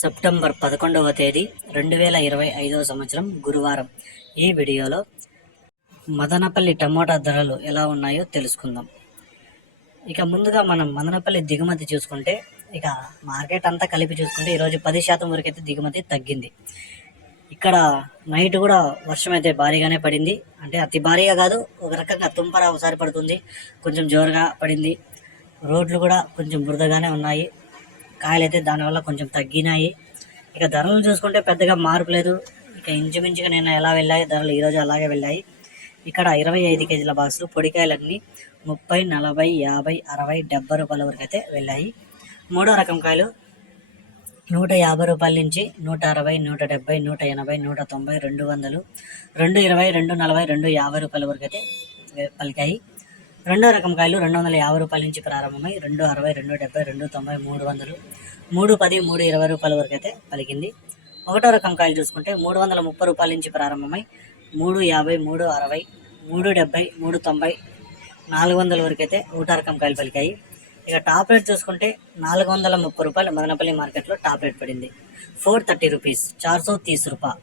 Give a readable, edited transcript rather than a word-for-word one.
September 11వ తేదీ 2025వ సంవత్సరం గురువారం. ఈ వీడియోలో మదనపల్లి టమోటా ధరలు ఎలా ఉన్నాయో తెలుసుకుందాం. ఇక ముందుగా మనం మదనపల్లి దిగుమతి చూసుకుంటే, ఇక మార్కెట్ అంతా కలిపి చూసుకుంటే ఈరోజు 10% వరకు అయితే దిగుమతి తగ్గింది. ఇక్కడ నైట్ కూడా వర్షం అయితే భారీగానే పడింది. అంటే అతి భారీగా కాదు, ఒక రకంగా తుంపర ఒకసారి పడుతుంది, కొంచెం జోరుగా పడింది. రోడ్లు కూడా కొంచెం బురదగానే ఉన్నాయి. కాయలు అయితే దానివల్ల కొంచెం తగ్గినాయి. ఇక ధరలు చూసుకుంటే పెద్దగా మార్పు లేదు. ఇక ఇంచుమించుగా నిన్న ఎలా వెళ్ళాయి ధరలు ఈరోజు అలాగే వెళ్ళాయి. ఇక్కడ 25 కేజీల బాక్సులు పొడికాయలన్నీ 30, 40, 50, 60, 70 రూపాయల వరకు అయితే వెళ్ళాయి. మూడో రకం కాయలు 150 రూపాయల నుంచి 160, 170, 180, 190, 200, 220, 240, 250 రూపాయల వరకు అయితే పలికాయి. రెండో రకం కాయలు 250 రూపాయల నుంచి ప్రారంభమై 260, 270, 290, 300, 310, 320 రూపాయల వరకు అయితే పలికింది. ఒకటో రకం కాయలు చూసుకుంటే 330 రూపాయల నుంచి ప్రారంభమై 350, 360, 370, 390, 400 వరకు అయితే ఒకటో రకం కాయలు పలికాయి. ఇక టాప్ రేట్ చూసుకుంటే 430 రూపాయలు మదనపల్లి మార్కెట్లో టాప్ రేట్ పడింది. 430 రూపీస్, 430 రూపాయలు.